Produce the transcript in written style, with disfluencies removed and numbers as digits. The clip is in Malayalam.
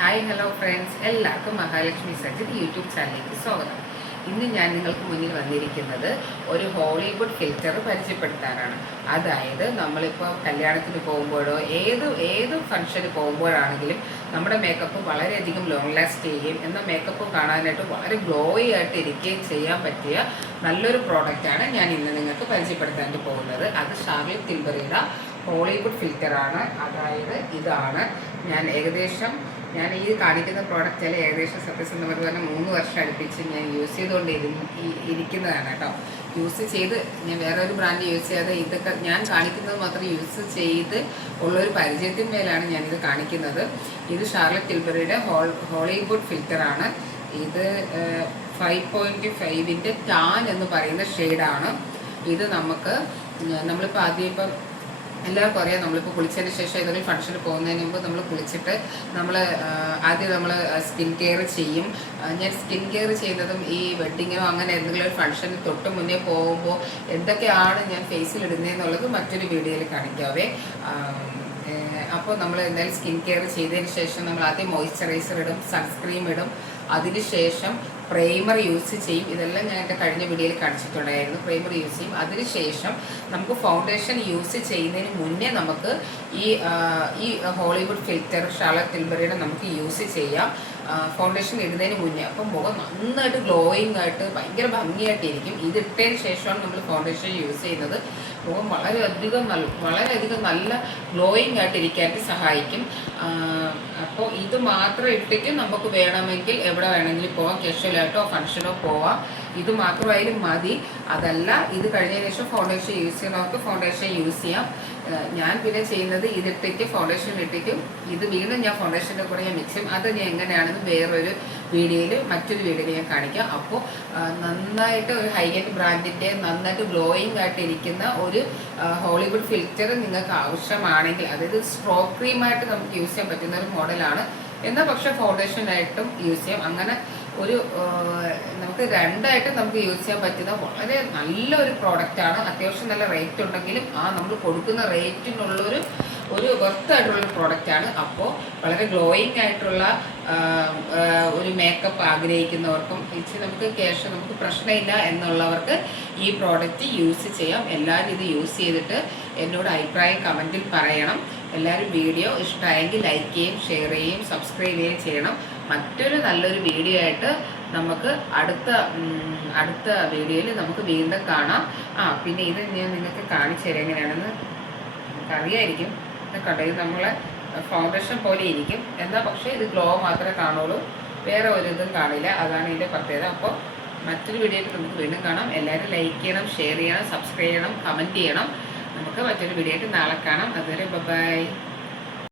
ഹായ് ഹലോ ഫ്രണ്ട്സ്, എല്ലാവർക്കും മഹാലക്ഷ്മി സജിത് യൂട്യൂബ് ചാനലിലേക്ക് സ്വാഗതം. ഇന്ന് ഞാൻ നിങ്ങൾക്ക് മുന്നിൽ വന്നിരിക്കുന്നത് ഒരു ഹോളിവുഡ് ഫിൽറ്റർ പരിചയപ്പെടുത്താനാണ്. അതായത് നമ്മളിപ്പോൾ കല്യാണത്തിന് പോകുമ്പോഴോ ഏത് ഫംഗ്ഷന് പോകുമ്പോഴാണെങ്കിലും നമ്മുടെ മേക്കപ്പ് വളരെയധികം ലോങ് ലാസ്റ്റ് ചെയ്യുകയും എന്നാൽ മേക്കപ്പ് കാണാനായിട്ട് വളരെ ഗ്ലോയി ആയിട്ട് ഇരിക്കുകയും ചെയ്യാൻ പറ്റിയ നല്ലൊരു പ്രോഡക്റ്റാണ് ഞാൻ ഇന്ന് നിങ്ങൾക്ക് പരിചയപ്പെടുത്താൻ പോകുന്നത്. അത് ഷാർലറ്റ് ടിൽബറിയുടെ ഹോളിവുഡ് ഫിൽറ്ററാണ്. അതായത് ഇതാണ് ഞാൻ ഈ കാണിക്കുന്ന പ്രോഡക്റ്റിൽ ഏകദേശം സത്യസന്ധമായിട്ട് തന്നെ 3 വർഷം അടുപ്പിച്ച് ഞാൻ യൂസ് ചെയ്തുകൊണ്ട് ഇരിക്കുന്നതാണ് കേട്ടോ. യൂസ് ചെയ്ത് ഞാൻ വേറെ ഒരു ബ്രാൻഡ് യൂസ് ചെയ്യാതെ ഇതൊക്കെ ഞാൻ കാണിക്കുന്നത് മാത്രം യൂസ് ചെയ്ത് ഉള്ളൊരു പരിചയത്തിന്മേലാണ് ഞാനിത് കാണിക്കുന്നത്. ഇത് ഷാർലറ്റ് ടിൽബറിയുടെ ഹോളിവുഡ് ഫിൽറ്ററാണ്. ഇത് 5.5 ടാൻ എന്ന് പറയുന്ന ഷെയ്ഡാണ്. ഇത് നമ്മളിപ്പോൾ ആദ്യം എല്ലാവർക്കും അറിയാം, നമ്മളിപ്പോൾ കുളിച്ചതിന് ശേഷം ഏതെങ്കിലും ഫംഗ്ഷന് പോകുന്നതിന് മുമ്പ് നമ്മൾ കുളിച്ചിട്ട് ആദ്യം നമ്മൾ സ്കിൻ കെയർ ചെയ്യും. ഞാൻ സ്കിൻ കെയർ ചെയ്യുന്നതും ഈ വെഡ്ഡിങ്ങിനോ അങ്ങനെ എന്തെങ്കിലും ഒരു ഫംഗ്ഷന് തൊട്ട് മുന്നേ പോകുമ്പോൾ എന്തൊക്കെയാണ് ഞാൻ ഫേസിൽ ഇടുന്നതെന്നുള്ളത് മറ്റൊരു വീഡിയോയിൽ കാണിക്കാവേ. അപ്പോൾ നമ്മൾ എന്തായാലും സ്കിൻ കെയർ ചെയ്തതിന് ശേഷം നമ്മൾ ആദ്യം മോയ്സ്ചറൈസർ ഇടും, സൺസ്ക്രീം ഇടും, അതിനുശേഷം പ്രൈമർ യൂസ് ചെയ്യും. ഇതെല്ലാം ഞാൻ എൻ്റെ കഴിഞ്ഞ വീഡിയോയിൽ കാണിച്ചിട്ടുണ്ടായിരുന്നു. പ്രൈമർ യൂസ് ചെയ്യും. അതിനുശേഷം നമുക്ക് ഫൗണ്ടേഷൻ യൂസ് ചെയ്യുന്നതിന് മുന്നേ നമുക്ക് ഈ ഹോളിവുഡ് ഫിൽറ്റർ ഷാർലറ്റ് ടിൽബറിയുടെ നമുക്ക് യൂസ് ചെയ്യാം ഫൗണ്ടേഷൻ ഇടുന്നതിന് മുന്നേ. അപ്പം മുഖം നന്നായിട്ട് ഗ്ലോയിങ് ആയിട്ട് ഭയങ്കര ഭംഗിയായിട്ടിരിക്കും. ഇതിട്ടതിന് ശേഷമാണ് നമ്മൾ ഫൗണ്ടേഷൻ യൂസ് ചെയ്യുന്നത്. മുഖം വളരെയധികം നല്ല ഗ്ലോയിങ് ആയിട്ടിരിക്കാനായിട്ട് സഹായിക്കും. അപ്പോൾ ഇത് മാത്രം ഇട്ടിട്ട് നമുക്ക് വേണമെങ്കിൽ എവിടെ വേണമെങ്കിലും പോവാം, കാഷ്വലായിട്ടോ ഫംഗ്ഷനോ പോവാം. ഇത് മാത്രമായാലും മതി. അതല്ല, ഇത് കഴിഞ്ഞതിന് ശേഷം ഫൗണ്ടേഷൻ യൂസ് ചെയ്യുന്നവർക്ക് ഫൗണ്ടേഷൻ യൂസ് ചെയ്യാം. ഞാൻ പിന്നെ ചെയ്യുന്നത് ഇതിട്ടിട്ട് ഫൗണ്ടേഷൻ ഇട്ടിട്ടും ഇത് വീണ്ടും ഞാൻ ഫൗണ്ടേഷൻ്റെ കൂടെ ഞാൻ മിക്സ് ചെയ്യും. അത് ഞാൻ എങ്ങനെയാണെന്ന് വേറൊരു മറ്റൊരു വീഡിയോയിൽ ഞാൻ കാണിക്കാം. അപ്പോൾ നന്നായിട്ട് ഒരു ഹൈ എൻഡ് ബ്രാൻഡിൻ്റെ നന്നായിട്ട് ഗ്ലോയിങ് ആയിട്ട് ഇരിക്കുന്ന ഒരു ഹോളിവുഡ് ഫിൽറ്റർ നിങ്ങൾക്ക് ആവശ്യമാണെങ്കിൽ, അതായത് സ്ട്രോക്ക് ക്രീമായിട്ട് നമുക്ക് യൂസ് ചെയ്യാൻ പറ്റുന്ന ഒരു മോഡലാണ്. എന്നാൽ പക്ഷേ ഫൗണ്ടേഷനായിട്ടും യൂസ് ചെയ്യാം. അങ്ങനെ നമുക്ക് രണ്ടായിട്ടും നമുക്ക് യൂസ് ചെയ്യാൻ പറ്റുന്ന വളരെ നല്ലൊരു പ്രോഡക്റ്റാണ്. അത്യാവശ്യം നല്ല റേറ്റ് ഉണ്ടെങ്കിലും നമ്മൾ കൊടുക്കുന്ന റേറ്റിനുള്ളൊരു വെർത്തായിട്ടുള്ളൊരു പ്രോഡക്റ്റാണ്. അപ്പോൾ വളരെ ഗ്ലോയിങ് ആയിട്ടുള്ള ഒരു മേക്കപ്പ് ആഗ്രഹിക്കുന്നവർക്കും നമുക്ക് പ്രശ്നമില്ല എന്നുള്ളവർക്ക് ഈ പ്രോഡക്റ്റ് യൂസ് ചെയ്യാം. എല്ലാവരും ഇത് യൂസ് ചെയ്തിട്ട് എന്നോട് അഭിപ്രായം കമൻറ്റിൽ പറയണം. എല്ലാവരും വീഡിയോ ഇഷ്ടമായെങ്കിൽ ലൈക്ക് ചെയ്യുകയും ഷെയർ ചെയ്യുകയും സബ്സ്ക്രൈബ് ചെയ്യുകയും ചെയ്യണം. മറ്റൊരു നല്ലൊരു വീഡിയോ ആയിട്ട് നമുക്ക് അടുത്ത വീഡിയോയിൽ നമുക്ക് വീണ്ടും കാണാം. പിന്നെ ഇത് ഞാൻ നിങ്ങൾക്ക് കാണിച്ചു തരാം എങ്ങനെയാണെന്ന്. അറിയായിരിക്കും, കണ്ടോ, ഇത് നമ്മളെ ഫൗണ്ടേഷൻ പോലെ ഇരിക്കും. എന്നാൽ പക്ഷേ ഇത് ഗ്ലോ മാത്രമേ കാണുള്ളൂ, വേറെ ഒരു ഇതും കാണില്ല. അതാണ് ഇതിൻ്റെ പ്രത്യേകത. അപ്പോൾ മറ്റൊരു വീഡിയോയിൽ നമുക്ക് വീണ്ടും കാണാം. എല്ലാവരും ലൈക്ക് ചെയ്യണം, ഷെയർ ചെയ്യണം, സബ്സ്ക്രൈബ് ചെയ്യണം, കമൻറ്റ് ചെയ്യണം. നമുക്ക് മറ്റൊരു വീഡിയോ ആയിട്ട് നാളെ കാണാം. അതുവരെ ബൈ.